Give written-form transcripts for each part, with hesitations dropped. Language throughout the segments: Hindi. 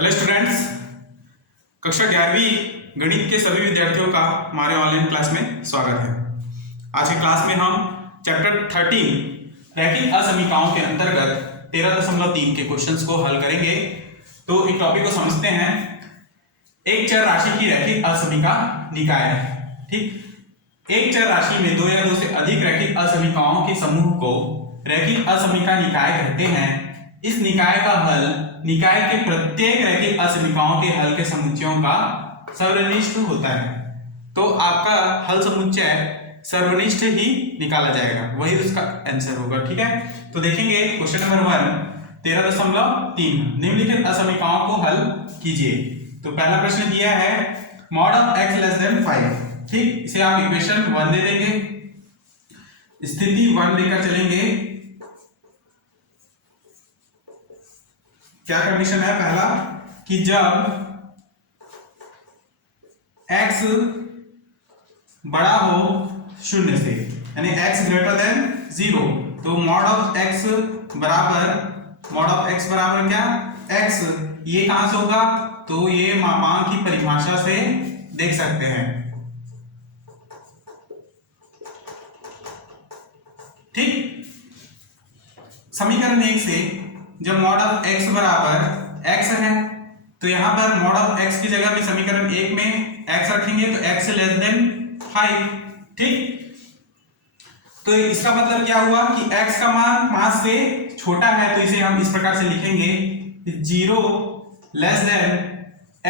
हेलो स्टूडेंट्स, कक्षा 11वीं गणित के सभी विद्यार्थियों का हमारे ऑनलाइन क्लास में स्वागत है। आज की क्लास में हम चैप्टर 13 रैखिक असमीकाओं के अंतर्गत 13.3 के क्वेश्चंस को हल करेंगे। तो एक टॉपिक को समझते हैं। एक चर राशि की रैखिक असमीका निकाय है। ठीक, एक चर राशि में दो या दो से अधिक रैखिक असमीकाओं के समूह को रैखिक असमीका निकाय कहते हैं। इस निकाय का हल निकाय के प्रत्येक रैखिक असमीकाओं के हल के समुच्चयों का सर्वनिष्ठ होता है। तो आपका हल समुच्चय सर्वनिष्ठ ही निकाला जाएगा, वही उसका आंसर होगा। ठीक है, तो देखेंगे क्वेश्चन नंबर 1 13.3 निम्नलिखित असमीकाओं को हल कीजिए। तो पहला प्रश्न दिया है mod of x less than 5। ठीक, इसे आप इक्वेशन 1 दे देंगे, स्थिति 1 लेकर चलेंगे। क्या कंडीशन है? पहला कि जब x बड़ा हो शून्य से, यानी x ग्रेटर देन 0, तो मॉड ऑफ x बराबर क्या? x। ये कहां से होगा? तो ये मापांक की परिभाषा से देख सकते हैं। ठीक, समीकरण 1 से जब मॉड ऑफ x बराबर x है, तो यहां पर मॉड ऑफ x की जगह भी समीकरण 1 में x रखेंगे, तो x लेस देन 5। ठीक, तो इसका मतलब क्या हुआ कि x का मान 5 से छोटा है, तो इसे हम इस प्रकार से लिखेंगे 0 less than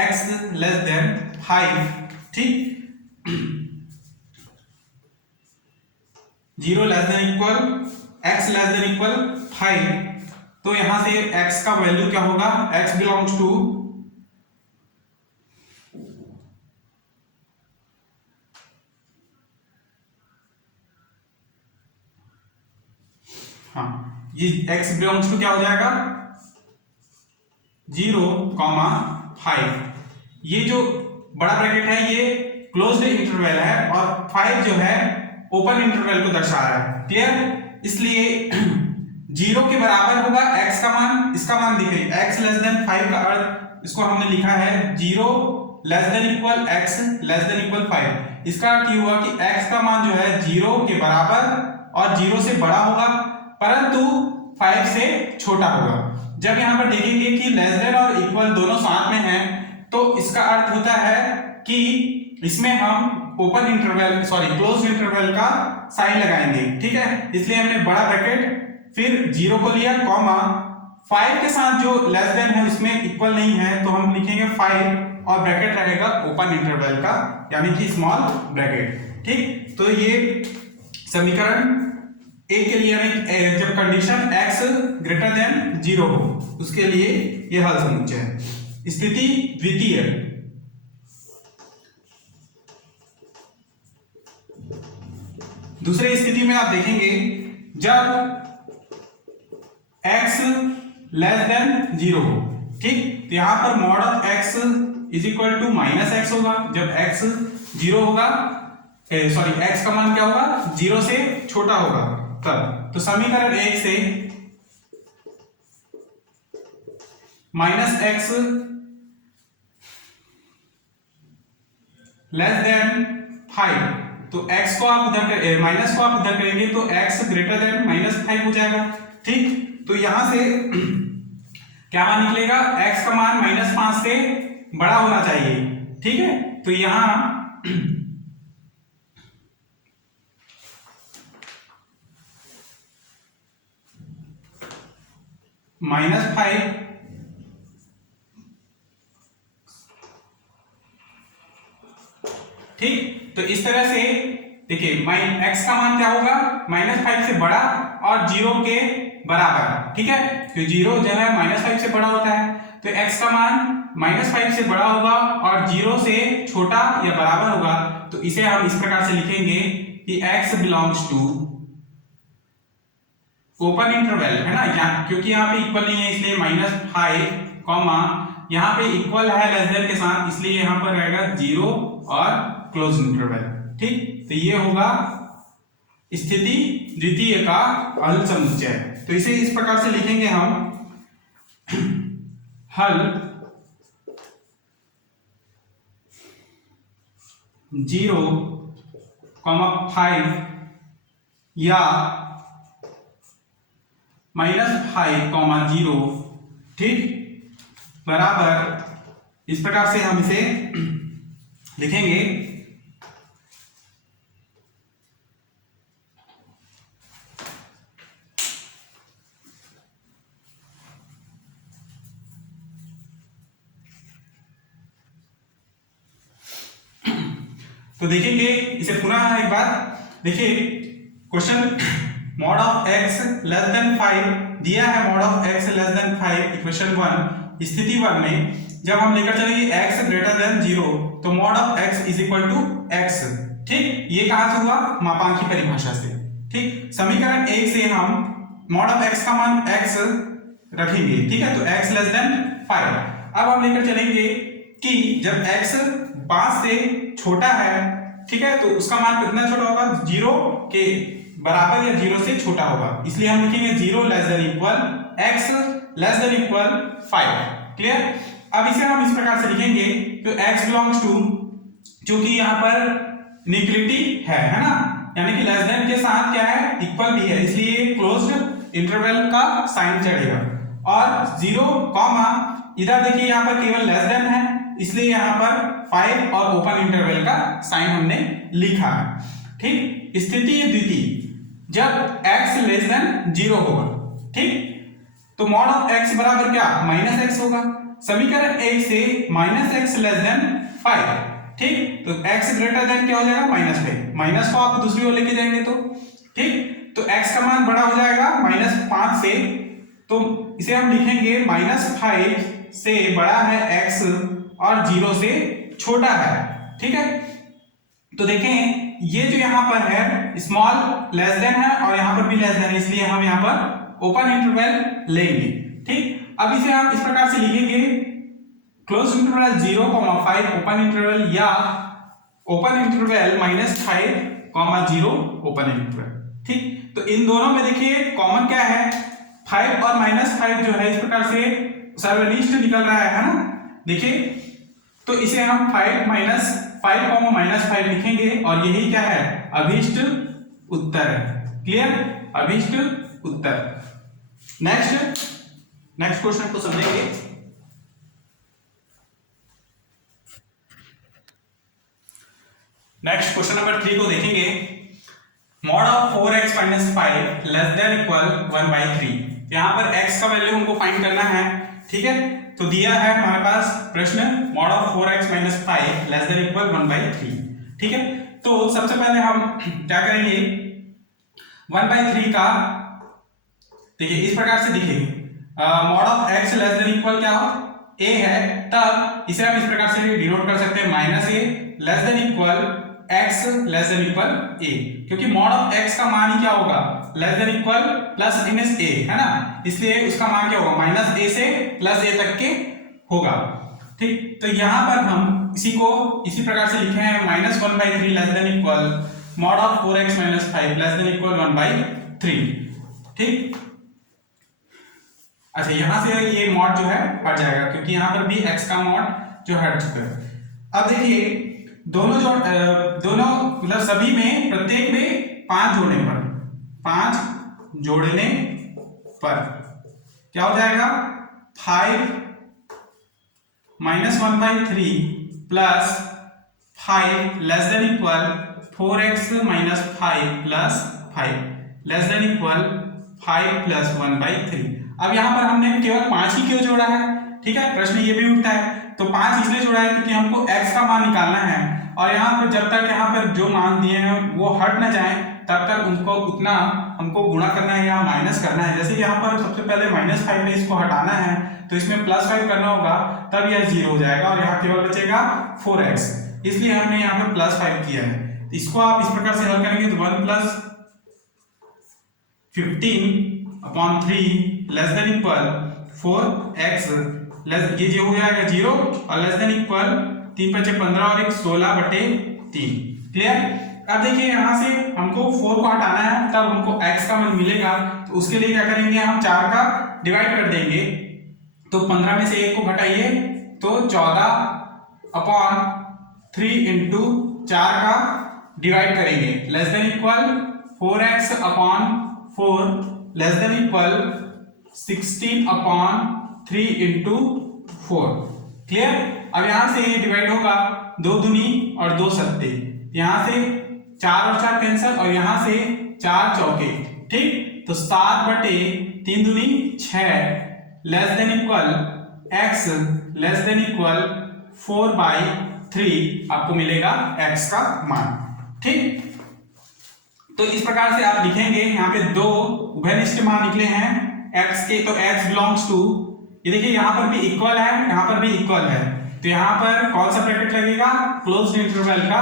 x less than 5। ठीक, 0 less than equal x less than equal 5। तो यहां से x का वैल्यू क्या होगा? x बिलोंग्स टू ये x बिलोंग्स टू क्या हो जाएगा? 0,5। ये जो बड़ा ब्रैकेट है ये क्लोज्ड इंटरवल है और 5 जो है ओपन इंटरवल को दर्शा रहा है। क्लियर? इसलिए 0 के बराबर होगा x का मान, इसका मान देखिए x लेस देन 5 का अर्थ इसको हमने लिखा है 0 less than equal x less than equal 5। इसका अर्थ ये हुआ कि x का मान जो है 0 के बराबर और 0 से बड़ा होगा, परंतु 5 से छोटा होगा। जब यहां पर देखेंगे कि लेस देन और इक्वल दोनों साथ में हैं, तो इसका अर्थ होता है कि इसमें हम ओपन इंटरवल क्लोज्ड इंटरवल का साइन लगाएंगे। ठीक है, इसलिए हमने बड़ा ब्रैकेट फिर 0 को लिया, कॉमा 5 के साथ जो लेस देन है उसमें इक्वल नहीं है, तो हम लिखेंगे 5 और ब्रैकेट रहेगा ओपन इंटरवल का, यानी कि स्मॉल ब्रैकेट। ठीक, तो ये समीकरण 1 के लिए, यानी जब कंडीशन x ग्रेटर देन 0 हो उसके लिए ये हल समुच्चय है। स्थिति द्वितीय, दूसरी स्थिति में आप देखेंगे जब x लेस देन 0 हो। ठीक, तो यहां पर mod of x is equal to minus x होगा। जब x 0 होगा, x का मान क्या होगा? 0 से छोटा होगा तब। तो समीकरण 1 से माइनस x लेस देन 5, तो x को आप उधर माइनस को आप उधर करेंगे तो x ग्रेटर देन -5 हो जाएगा। ठीक, तो यहां से क्या मान निकलेगा? x का मान -5 से बड़ा होना चाहिए। ठीक है, तो यहां -5 ठीक, तो इस तरह से देखिए x का मान क्या होगा? -5 से बड़ा और 0 के बराबर। ठीक है, तो 0 जो है -5 से बड़ा होता है, तो x का मान -5 से बड़ा होगा और 0 से छोटा या बराबर होगा। तो इसे हम इस प्रकार से लिखेंगे कि x belongs to open interval, है ना, क्योंकि यहाँ पे इक्वल नहीं है इसलिए -5 कॉमा यहाँ पे इक्वल है लेस देन के साथ, इसलिए यहाँ पर रहेगा 0 और क्लोज इंटरवल। ठीक, तो ये होगा स्थिति द्वितीय का हल समुच्चय। तो इसे इस प्रकार से लिखेंगे हम हल 0,5 या -5,0, ठीक, बराबर इस प्रकार से हम इसे लिखेंगे। तो देखेंगे इसे पुनः एक बार देखिए, question mod of x less than 5 दिया है, mod of x less than 5 equation 1 स्थिति 1 में जब हम लेकर चलेंगे x ग्रेटर देन 0 तो mod of x is equal to x, ठीक, ये कहां से हुआ, मापांक की परिभाषा से, ठीक। समीकरण 1 से हम मॉड ऑफ x का मान x रखेंगे, ठीक है, तो x लेस देन 5। अब हम लेकर चलेंगे कि जब x 5 से छोटा है, ठीक है, तो उसका मान कितना छोटा होगा, 0 के बराबर या 0 से छोटा होगा, इसलिए हम लिखेंगे 0 less than equal x less than equal 5, clear. अब इसे हम इस प्रकार से लिखेंगे तो x बिलोंग्स टू, चूंकि यहाँ पर निक्लिटी है ना, यानी कि लेस देन के साथ क्या है, इक्वल भी है, इसलिए क्लोज्ड इंटरवल का साइन चढ़ेगा, और 0 कॉमा इधर देखिए यहाँ पर केवल लेस देन है, इसलिए यहाँ पर 5 और ओपन इंटरवल का साइन हमने लिखा है, ठीक। स्थिति द्वितीय जब x लेस देन 0 होगा, ठीक, तो मॉड ऑफ x बराबर क्या, -x होगा। समीकरण 1 से -x लेस देन 5, ठीक, तो x ग्रेटर देन क्या हो जाएगा, -5, माइनस को आप दूसरी ओर लेके जाएंगे तो, ठीक, तो x का मान बड़ा हो जाएगा -5 से, तो इसे हम लिखेंगे -5 से बड़ा है x और 0 से छोटा है, ठीक है। तो देखें ये जो यहां पर है स्मॉल लेस देन है और यहां पर भी लेस देन है, इसलिए हम यहां पर ओपन इंटरवल लेंगे, ठीक। अब इसे हम इस प्रकार से लिखेंगे क्लोज इंटरवल 0,5 ओपन इंटरवल या ओपन इंटरवल -5,0 ओपन इंटरवल, ठीक। तो इन दोनों में देखिए कॉमन क्या है, 5 और -5 जो है इस प्रकार से सर्वनिष्ठ निकल रहा है ना, देखिए, तो इसे हम 5 लिखेंगे और यही क्या है, अभीष्ट उत्तर है, क्लियर, अभीष्ट उत्तर। नेक्स्ट क्वेश्चन को समझेंगे। नेक्स्ट क्वेश्चन नंबर 3 को देखेंगे। Mod of 4x - 5 less than equal 1/3। यहां पर x का वैल्यू हमको फाइंड करना है, ठीक है, तो दिया है हमारे पास प्रश्न mod of 4x - 5 less than equal 1/3, ठीक है। तो सबसे पहले हम क्या करेंगे, 1/3 का देखिए इस प्रकार से दिखेगी, mod of x less than equal क्या हो, a है, तब इसे हम इस प्रकार से डिनोट कर सकते हैं -a less than equal x less than equal a, क्योंकि मॉड ऑफ x का मान ही क्या होगा, less than equal plus minus a है ना, इसलिए उसका मान क्या होगा, -a से +a तक के होगा, ठीक। तो यहां पर हम इसी को इसी प्रकार से लिखे हैं -1/3 less than equal mod of 4x - 5 less than equal 1/3, ठीक। अच्छा, यहां से ये मॉड जो है हट जाएगा क्योंकि यहां पर भी x का मॉड जो हट चुका है। अब देखिए दोनों मतलब सभी में प्रत्येक में 5 जोड़ने पर क्या हो जाएगा, 5 -1/3 plus 5 less than equal 4x - 5 plus 5 less than equal 5 plus 1/3। अब यहां पर हमने केवल 5 ही क्यों जोड़ा है, ठीक है, प्रश्न ये भी उठता है, तो 5 इसलिए जोड़ा है क्योंकि हमको x का मान निकालना है और यहाँ पर जब तक यहाँ पर जो मान दिए हैं वो हट ना जाए तब तक उनको उतना हमको गुणा करना है या माइनस करना है। जैसे यहाँ पर सबसे पहले -5 में इसको हटाना है तो इसमें +5 करना होगा, तब यह 0 हो जाएगा और यहाँ केवल बचेगा 4x, इसलिए हमने यहाँ पर +5 किया है। इसको आप इस प्रकार से हल करेंगे तो 1 + 15/3 लेस देन इक्वल 4x ये जो हो जाएगा 0 और लेस देन इक्वल 3 × 5 = 15 और 1 16/3, क्लियर। अब देखिए यहां से हमको 4 को हटाना है तब हमको x का मान मिलेगा, तो उसके लिए क्या करेंगे, हम 4 का डिवाइड कर देंगे, तो 15 में से 1 को घटाइए तो 14/3 × 4 का डिवाइड करेंगे, less than equal 4x upon 4 less than equal 16 upon 3 into 4। Clear. अब यहां से ये डिवाइड होगा, 2 दूनी और 2 सत्ते, यहां से 4 और 4 कैंसल और यहां से 4 चौके, ठीक। तो 7 बटे 3 दूनी 6 less than equal x less than equal 4/3 आपको मिलेगा x का मान, ठीक। तो इस प्रकार से आप लिखेंगे। यहाँ पे 2 उभयनिष्ठ मान निकले हैं x के, तो x बिलोंग्स टू, ये देखिए यहाँ पर भी इक्वल है, यहाँ पर भी इक्वल है, तो यहाँ पर कौन सा ब्रैकेट लगेगा, क्लोज्ड इंटरवल का।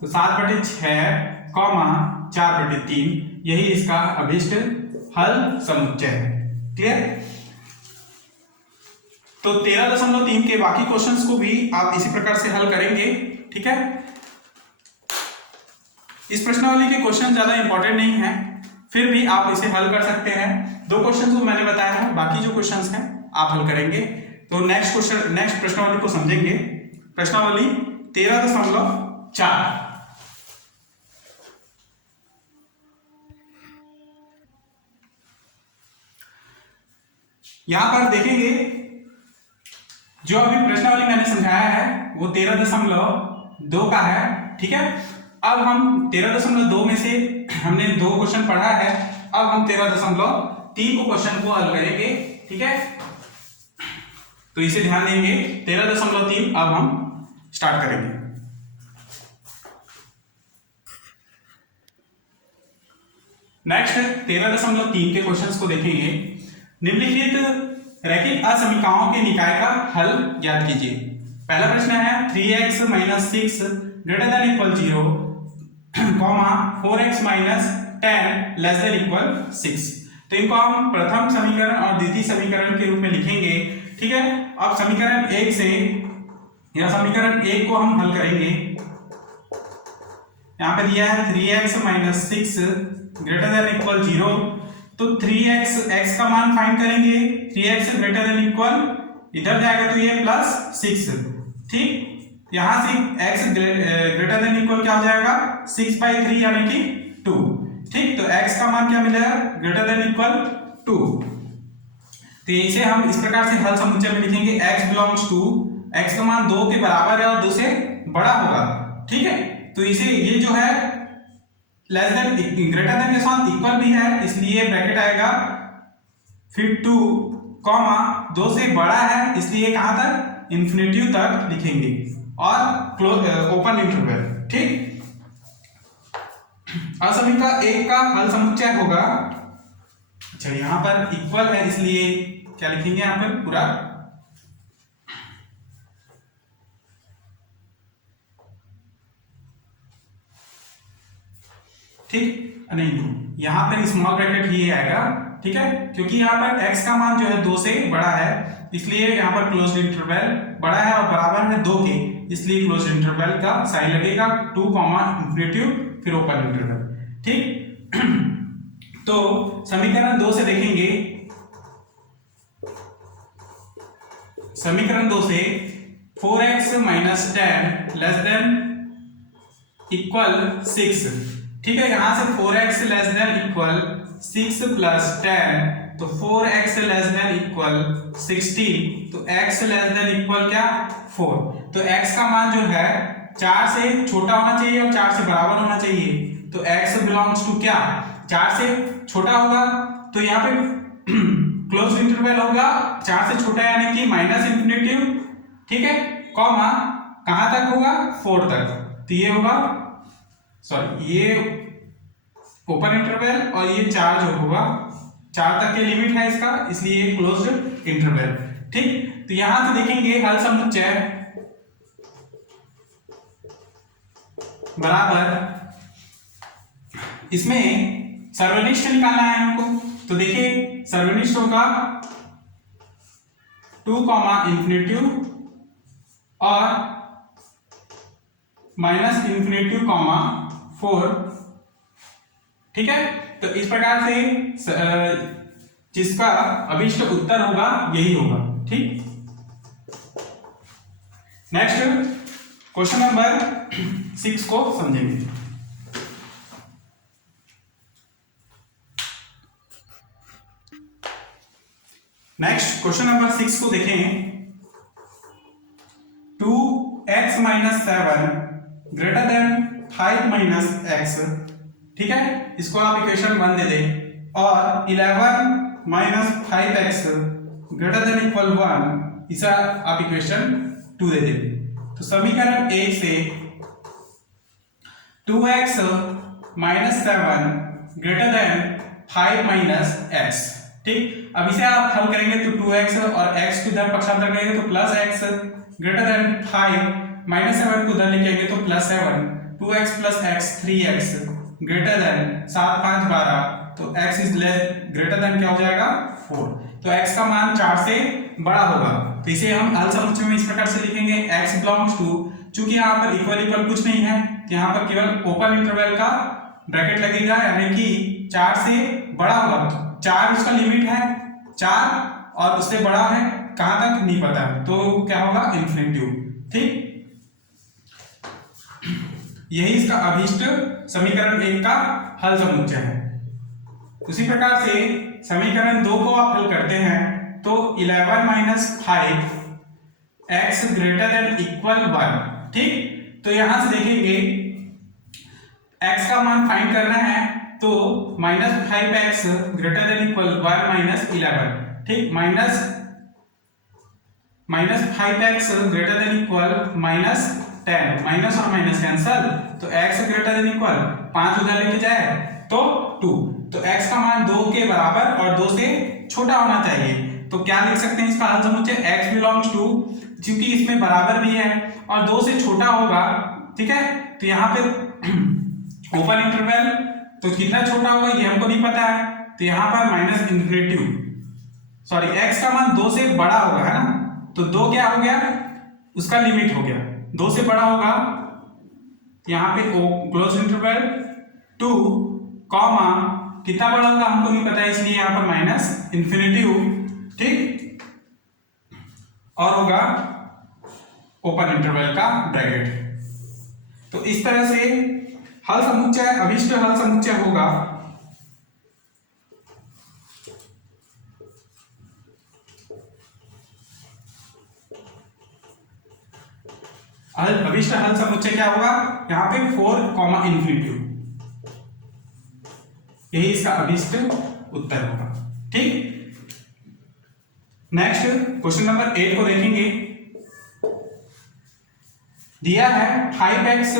तो 7/6 कॉमा 4/3 यही इसका अभिष्ट हल समुच्चय है। क्लियर। तो 13.3 के बाकी क्वेश्चंस को भी आप इसी प्रकार से हल करेंगे, ठीक है। इस प्रश्नावली के क्वेश्चन ज्यादा इंपॉर्टेंट नहीं है, फिर भी आप इसे हल कर सकते हैं। 2 क्वेश्चंस को मैंने बताया है, बाकी जो क्वेश्चंस हैं आप हल करेंगे। तो नेक्स्ट प्रश्नावली को समझेंगे। प्रश्नावली 13.4। यहां पर देखेंगे जो अभी प्रश्नावली मैंने समझाया है वो 13.2 का है, ठीक है। अब हम 13.2 में से हमने 2 क्वेश्चन पढ़ा है, अब हम 13.3 को क्वेश्चन को हल करेंगे, ठीक है। तो इसे ध्यान देंगे। 13.3 अब हम स्टार्ट करेंगे। नेक्स्ट 13.3 के क्वेश्चंस को देखेंगे। निम्नलिखित रैखिक असमीकाओं के निकाय का हल ज्ञात कीजिए। पहला प्रश्न है 3x - 6 greater than equal 0, 4x - 10 less than equal 6। तो इनको हम प्रथम समीकरण और द्वितीय समीकरण के रूप में लिखेंगे, ठीक है। अब समीकरण 1 से या समीकरण 1 को हम हल करेंगे। यहां पे दिया है 3x - 6 ग्रेटर देन इक्वल 0, तो 3x x का मान फाइंड करेंगे। 3x ग्रेटर देन इक्वल, इधर जाएगा तो ये +6, ठीक। यहां से x ग्रेटर देन इक्वल क्या हो जाएगा, 6/3 यानी कि 2, ठीक। तो x का मान क्या मिलेगा, ग्रेटर देन इक्वल 2। तो इसे हम इस प्रकार से हल समुच्चय में लिखेंगे। x बिलोंग्स टू, x का मान 2 के बराबर है और 2 से बड़ा होगा, ठीक है। तो इसे ये जो है लेस देन ग्रेटर देन के साथ इक्वल भी है, इसलिए ब्रैकेट आएगा, फिर 2 कॉमा 2 से बड़ा है इसलिए कहां तक, इंफिनिटी तक लिखेंगे और क्लोज ओपन इंटरवल, ठीक। असमीका 1 का हल समुच्चय होगा, अच्छा यहां पर इक्वल है इसलिए क्या लिखेंगे यहां पर पूरा, ठीक। नहीं, यहां पर स्मॉल ब्रैकेट ये आएगा, ठीक है, क्योंकि यहां पर x का मान जो है 2 से बड़ा है, इसलिए यहां पर क्लोज्ड इंटरवल बड़ा है और बराबर है 2 के, इसलिए क्लोज्ड इंटरवल का साइन लगेगा 2 इंफिनिटी फिर ओपन इंटरवल, ठीक। तो समीकरण 2 से देखेंगे। समीकरण 2 से 4x - 10 लेस देन इक्वल 6, ठीक है। यहां से 4x लेस देन इक्वल 6 + 10, तो 4x लेस देन इक्वल 16, तो x लेस देन इक्वल क्या, 4। तो x का मान जो है 4 से छोटा होना चाहिए और 4 से बराबर होना चाहिए, तो x बिलोंग्स टू क्या, 4 से छोटा होगा, तो यहाँ पे क्लोज इंटरवल होगा 4 से छोटा यानी कि -इंफिनिटी, ठीक है, कॉमा कहां तक होगा, 4 तक, तो ये होगा, सॉरी ये ओपन इंटरवल और ये 4 जो होगा 4 तक के लिमिट है इसका, इसलिए क्लोज्ड इंटरवल, ठीक। तो यहां से देखेंगे हल समुच्चय बराबर, इसमें सर्वनिष्ठ निकालना है हमको, तो देखिए सर्वनिष्ठ होगा 2 इंफिनिटी और -इंफिनिटी 4, ठीक है। तो इस प्रकार से जिसका अभिष्ट उत्तर होगा यही होगा, ठीक। नेक्स्ट क्वेश्चन नंबर 6 को समझेंगे। नेक्स्ट क्वेश्चन नंबर 6 को देखें। 2x minus 7 greater than 5 minus x, ठीक है, इसको आप इक्वेशन 1 दे दें, और 11 minus 5x greater than equal 1, इसे आप इक्वेशन 2 दे दें। तो समीकरण 1 से 2x minus 7 greater than 5 minus x, ठीक। अब इसे आप हल करेंगे तो 2x और x को इधर पक्षांतर करेंगे तो plus x greater than 5 minus 7 को इधर लेके आएंगे तो plus 7, 2x plus x 3x greater than 7 5 12, तो x इज ग्रेटर देन क्या हो जाएगा 4। तो x का मान 4 से बड़ा होगा, तो इसे हम हल समुच्चय में इस प्रकार से लिखेंगे x बिलोंग्स टू, चूंकि यहाँ पर इक्वल इक्वल कुछ नहीं है तो यहाँ पर केवल ओपन इंटरवल का ब्रैकेट लगेगा, यानी कि 4 से बड़ा होगा। 4 उसका लिमिट है, 4 और उससे बड़ा है कहां तक नहीं पता, तो क्या होगा इन्फिनिटी, ठीक। यही इसका अभीष्ट समीकरण 1 का हल समुच्चय है। उसी प्रकार से समीकरण 2 को आप हल करते हैं तो 11 minus 5 x greater than equal 1, ठीक। तो यहां से देखेंगे x का मान फाइंड करना है तो minus 5x greater than equal 1 minus 11, ठीक। Minus 5x greater than equal minus 10, minus और माइनस कैंसल, तो x ग्रेटर देन इक्वल 5 उधर लेके जाए तो 2, तो x का मान 2 के बराबर और 2 से छोटा होना चाहिए। तो क्या लिख सकते हैं इसका हल समुच्चय, x बिलोंग्स टू, क्योंकि इसमें बराबर भी है और 2 से छोटा होगा, ठीक है। तो यहाँ पे ओपन इंटरवल, तो कितना छोटा होगा ये हमको नहीं पता है, तो यहाँ पर माइनस इन्फिनिटी, सॉरी x का मान 2 से बड़ा होगा, है ना, तो 2 क्या हो गया उसका लिमिट हो गया, 2 से बड़ा होगा, यहाँ पे क्लोज इंटरवल 2 कॉमा कितना बड़ा होगा हमको नहीं पता है, इसलिए यहाँ पर माइनस इन्फिनिटी, ठीक, और होगा ओपन इंटरवल का ब्रैकेट। तो इस तरह से हल समुच्चय, अभीष्ट हल समुच्चय होगा अभीष्ट हल समुच्चय क्या होगा, यहाँ पे 4 कॉमा इन्फिनिटी, यही इसका अभीष्ट उत्तर होगा, ठीक। नेक्स्ट क्वेश्चन नंबर 8 को देखेंगे। दिया है 5x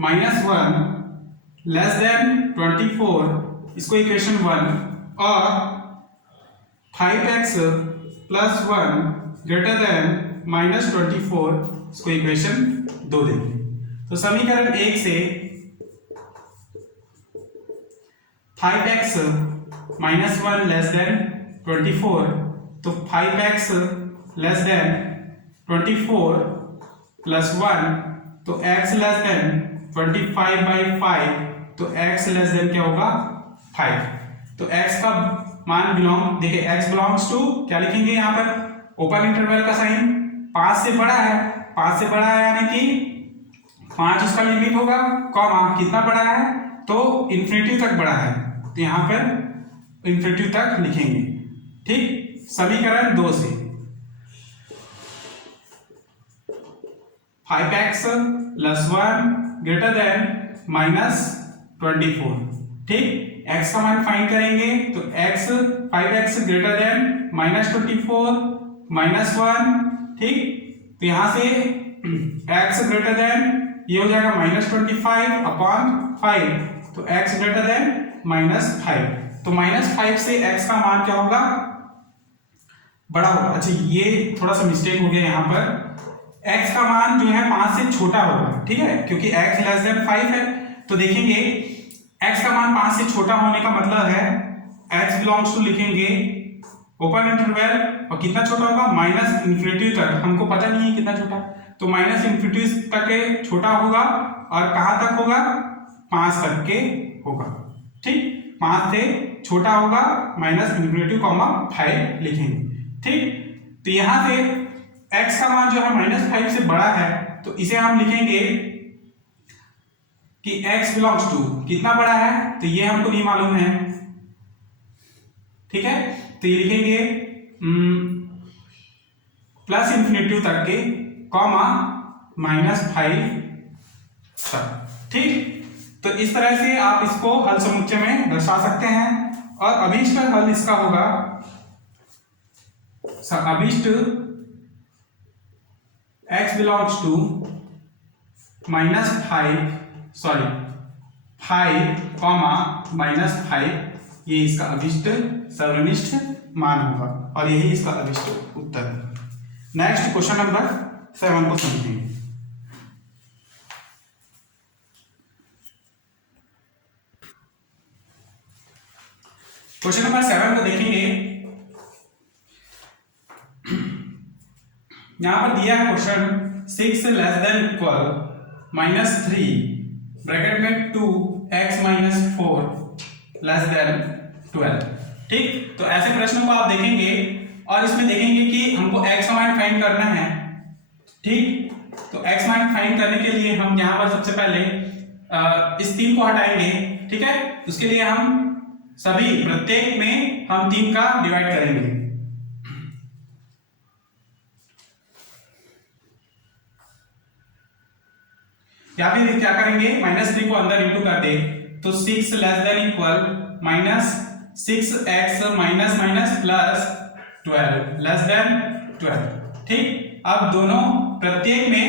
माइनस 1 लेस देन 24, इसको इक्वेशन 1, और 5x plus 1 greater than minus 24, इसको इक्वेशन 2 देंगे। तो समीकरण 1 से 5x माइनस 1 लेस देन 24, तो 5x लेस देन 24 प्लस 1, तो x लेस देन 25/5, तो x लेस देन क्या होगा 5। तो x का मान बिलोंग, देखिए x बिलोंग्स टू क्या लिखेंगे यहाँ पर, ओपन इंटरवल का साइन 5 से बड़ा है, 5 से बड़ा है यानी कि 5 उसका लिमिट होगा, कॉमा कितना बड़ा है तो इन्फिनिटी तक बड़ा है, तो यहाँ पर इन्फिनिटी तक लिखेंगे, ठीक। समीकरण 2 से 5x plus 1 greater than minus 24, ठीक। x का मान फाइंड करेंगे तो x 5x greater than minus 24 minus 1, ठीक। तो यहां से x ग्रेटर देन ये हो जाएगा माइनस 25 अपॉन 5, तो x ग्रेटर देन माइनस 5, तो माइनस 5 से x का मान क्या होगा बड़ा होगा। अच्छा ये थोड़ा सा मिस्टेक हो गया, यहाँ पर x का मान जो है 5 से छोटा होगा, ठीक है, क्योंकि x लेस देन 5 है, तो देखेंगे x का मान 5 से छोटा होने का मतलब है x बिलोंग्स टू लिखेंगे ओपन इंटरवल, और कितना छोटा होगा माइनस इन्फिनिटी तक, हमको पता नहीं है कितना छोटा, तो माइनस इन्फिनिटी तक छोटा होगा, और कहां तक होगा 5 तक के होगा, ठीक। 5 से छोटा होगा, माइनस इन्फिनिटी कॉमा 5 लिखेंगे, ठीक। तो यहां से x का मान जो है माइनस 5 से बड़ा है, तो इसे हम लिखेंगे कि x बिलोंग्स टू कितना बड़ा है, तो ये हमको नहीं मालूम है, ठीक है। तो ये लिखेंगे प्लस इंफिनिटी तक के कॉमा -5, ठीक। तो इस तरह से आप इसको हल समुच्चय में दर्शा सकते हैं। और अभीष्ट हल इसका होगा, अभीष्ट x बिलोंग्स टू -5, ये इसका अभीष्ट सर्वनिष्ठ मान होगा और यही इसका अभीष्ट उत्तर है। नेक्स्ट क्वेश्चन नंबर 7 को समझेंगे। क्वेश्चन नंबर 7 को देखेंगे। यहां पर दिया है question 6 less than equal -3 bracket में 2x - 4 लेस देन 12, ठीक। तो ऐसे प्रश्नों को आप देखेंगे और इसमें देखेंगे कि हमको x का मान फाइंड करना है, ठीक। तो x मान फाइंड करने के लिए हम यहां पर सबसे पहले इस 3 को हटाएंगे, ठीक है। उसके लिए हम सभी प्रत्येक में हम 3 का डिवाइड करेंगे, या फिर क्या करेंगे -3 को अंदर इंटू कर दे तो 6 less than equal -6x minus plus 12 less than 12, ठीक। अब दोनों प्रत्येक में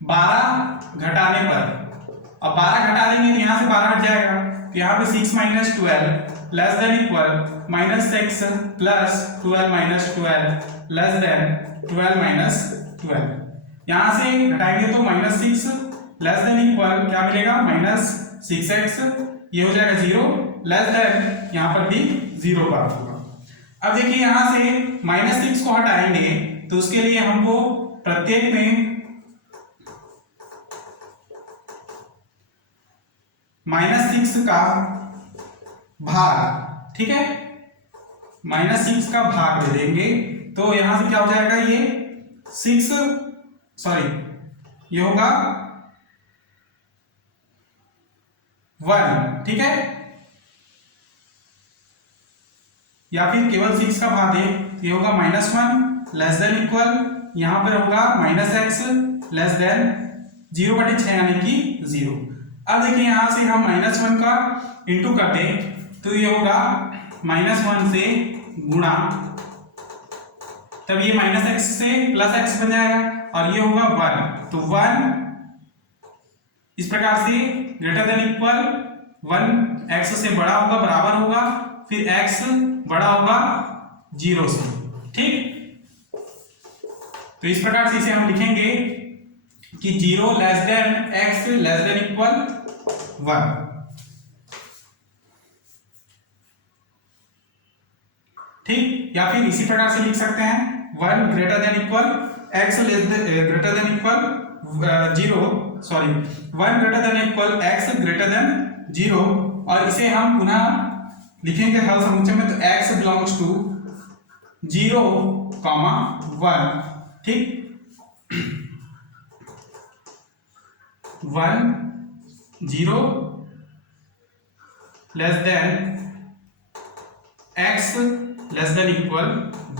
12 घटाने पर, अब 12 घटा देंगे तो यहां से 12 हट जाएगा, तो यहां पे 6 - 12 less than equal -6 plus 12 - 12 less than 12 - 12। यहां से घटाएंगे तो -6 लेस देन इक्वल क्या मिलेगा -6x, ये हो जाएगा 0 लेस देन, यहां पर भी 0 प्राप्त होगा। अब देखिए यहां से -6 को हटाएंगे तो उसके लिए हमको प्रत्येक में -6 का भाग, ठीक है, -6 का भाग दे देंगे तो यहां से क्या हो जाएगा, ये 6 सॉरी ये होगा 1, ठीक है। या फिर केवल 6 का भाग दे तो ये होगा -1 लेस देन इक्वल, यहां पर होगा -x लेस देन 0/6 यानी कि 0। अब देखिए यहां से हम -1 का इंटू कर दें तो ये होगा -1 से गुणा, तब ये -x से +x बन जाएगा और ये होगा 1, तो 1 इस प्रकार से ग्रेटर देन इक्वल 1 x से बड़ा होगा, बराबर होगा, फिर x बड़ा होगा 0 से, ठीक। तो इस प्रकार से इसे हम लिखेंगे कि 0 less than x less than equal 1, ठीक। या फिर इसी प्रकार से लिख सकते हैं 1 greater than equal x greater than equal 0, sorry 1 greater than equal x greater than 0, और इसे हम पुनः लिखेंगे हल समुच्चय में, तो x बिलोंग्स टू 0, 1, ठीक। 1 0 less than x less than equal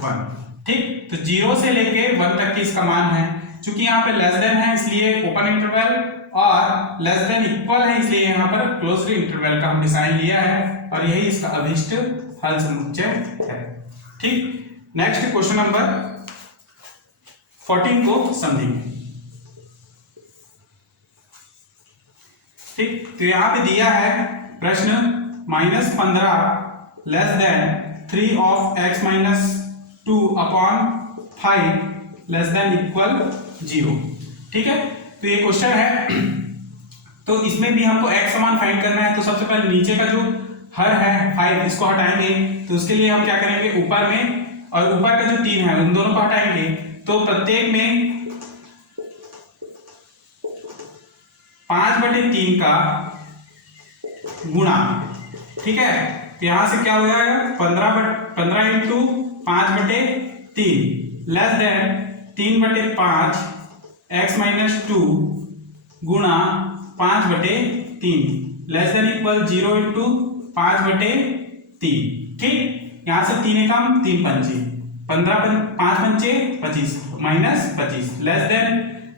1, ठीक। तो 0 से लेके 1 तक की इसका मान है, चूंकि यहाँ पे लेस देन है इसलिए ओपन इंटरवल और लेस देन इक्वल है इसलिए यहाँ पर क्लोज्ड इंटरवल का हम डिजाइन लिया है और यही इसका अभीष्ट हल समुच्चय है, ठीक। नेक्स्ट क्वेश्चन नंबर 14 को समझेंगे, ठीक। तो यहाँ पे दिया है प्रश्न -15 less than 3 of x - 2 upon 5 less than equal 0, ठीक है। तो ये क्वेश्चन है, तो इसमें भी हमको x समान फाइंड करना है। तो सबसे पहले नीचे का जो हर है 5 इसको हटाएंगे, तो उसके लिए हम क्या करेंगे, ऊपर में और ऊपर का जो 3 है उन दोनों को हटाएंगे, तो प्रत्येक में 5/3 का गुणा, ठीक है। तो यहां से क्या हो जाएगा 15 × 5/3 3 लेस देन 3/5 x माइनस 2 गुणा 5/3 लेस देन इक्वल 0 इंटू 5/3। ठीक, यहां से 3 एकम 3 पंचे 15 5 पंचे 25 माइनस 25 लेस देन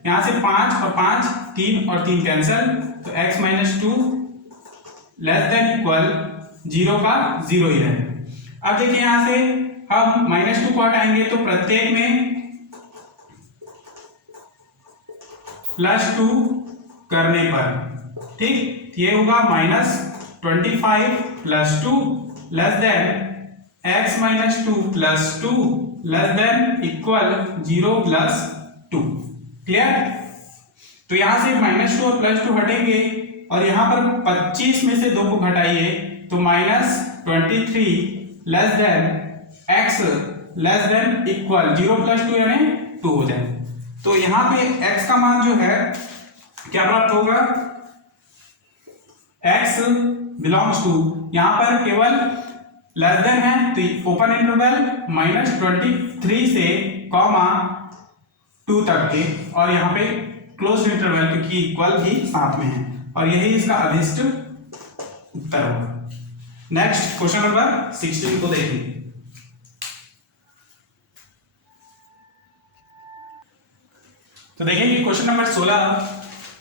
यहां से 5 और 5 3 और 3 कैंसिल तो x minus 2 less than equal 0 का 0 ही रहे। अब देखिए यहां से हम -2 को हटाएंगे तो प्रत्येक में +2 करने पर, ठीक, ये होगा -25 + 2 less than x minus 2 + 2 less than equal 0 + 2। Clear? तो यहां से -2 और +2 हटेंगे और यहां पर 25 में से 2 को घटाइए तो -23 less than x less than equal 0 + 2 यानी 2 हो जाए। तो यहां पे x का मान जो है क्या प्राप्त होगा, x बिलोंग्स टू, यहां पर केवल लेस देन है तो ओपन इंटरवल -23 से कॉमा 2 तक के, और यहाँ पे क्लोज इंटरवल क्योंकि इक्वल भी साथ में है, और यही इसका अभिष्ट उत्तर होगा। नेक्स्ट क्वेश्चन नंबर 16 को देखेंगे। तो देखिए क्वेश्चन नंबर 16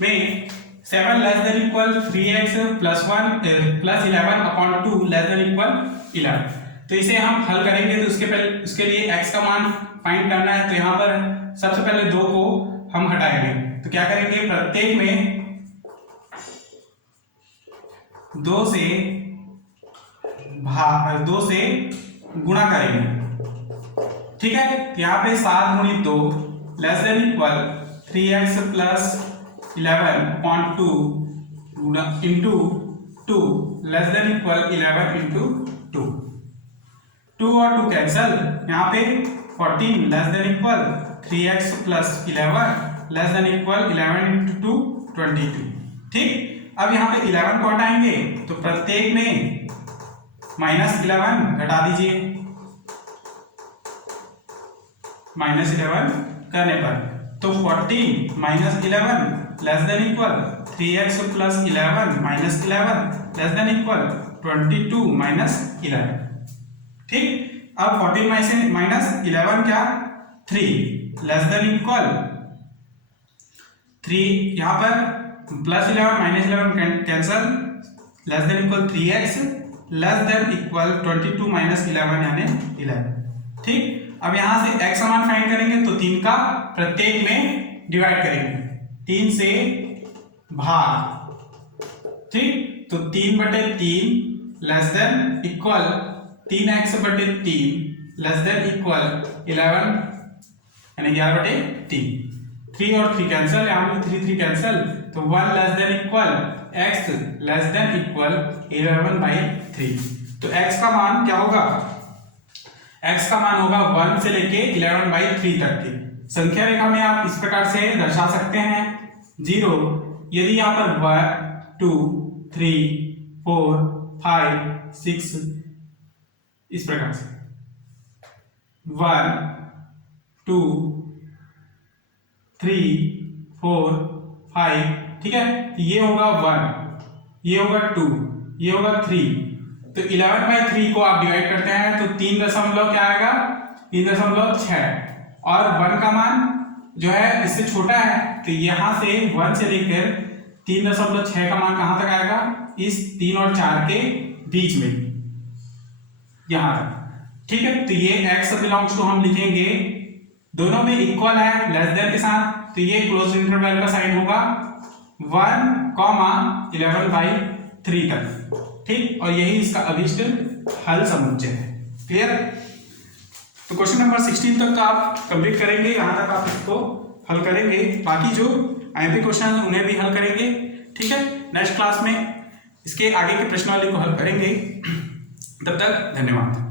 में 7 less than equal 3x + 1 + 11/2 less than equal 11। तो इसे हम हल करेंगे तो उसके लिए x का मान फाइंड करना है। तो यहाँ पर सबसे पहले 2 को हम हटाएंगे तो क्या करेंगे, प्रत्येक में 2 से गुणा करेंगे। ठीक है, यहाँ पे 7 × 2 less than equal 3x + 11/2 into 2 less than equal 11 into 2। 2 और 2 कैंसल, यहाँ पे 14 less than equal 3x + 11 less than equal 11 into 2 22। ठीक, अब यहाँ पे 11 को हटाएंगे तो प्रत्येक में -11 घटा दीजिए, -11 करने पर तो 14 - 11 less than equal 3x + 11 - 11 less than equal 22 - 11। ठीक, अब 14 - 11 क्या, 3 लेस देन इक्वल 3, यहाँ पर +11 - 11 cancel less than equal 3x less than equal 22 - 11 यानी 11। ठीक, अब यहां से x का मान फाइंड करेंगे तो 3 का प्रत्येक में डिवाइड करेंगे, 3 से भाग। ठीक, तो 3/3 less than equal 3x/3 less than equal 11 यानी 11/3। 3 और 3 कैंसिल, यहाँ पे 3 कैंसिल तो 1 less than equal x less than equal 11/3। तो x का मान क्या होगा, x का मान होगा 1 से लेके 11/3 तक की संख्या रेखा में आप इस प्रकार से दर्शा सकते हैं। 0 यदि यहाँ पर 1 2 3 4 5 6 इस प्रकार से 1 2 3 4 5, ठीक है, ये होगा 1, ये होगा 2, ये होगा 3। तो 11/3 को आप डिवाइड करते हैं तो 3 दशमलव क्या आएगा, 3.6, और 1 का मान जो है इससे छोटा है तो यहां से 1 से लेकर 3.6 का मान कहां तक आएगा, इस 3 और 4 के बीच में यहां तक। ठीक है, तो ये x बिलोंग्स टू हम लिखेंगे, दोनों में इक्वल है लेस देन के साथ, तो ये क्लोज इंटरवल का साइन होगा 1, 11/3 तक। ठीक, और यही इसका अभिष्ट हल समुच्चय है। क्लियर? तो क्वेश्चन नंबर 16 तक का आप कंप्लीट करेंगे, यहां तक आप इसको हल करेंगे, बाकी जो आईएमपी क्वेश्चन है उन्हें भी हल करेंगे। ठीक है, नेक्स्ट क्लास में इसके आगे के प्रश्नावली को हल करेंगे। तब तक धन्यवाद।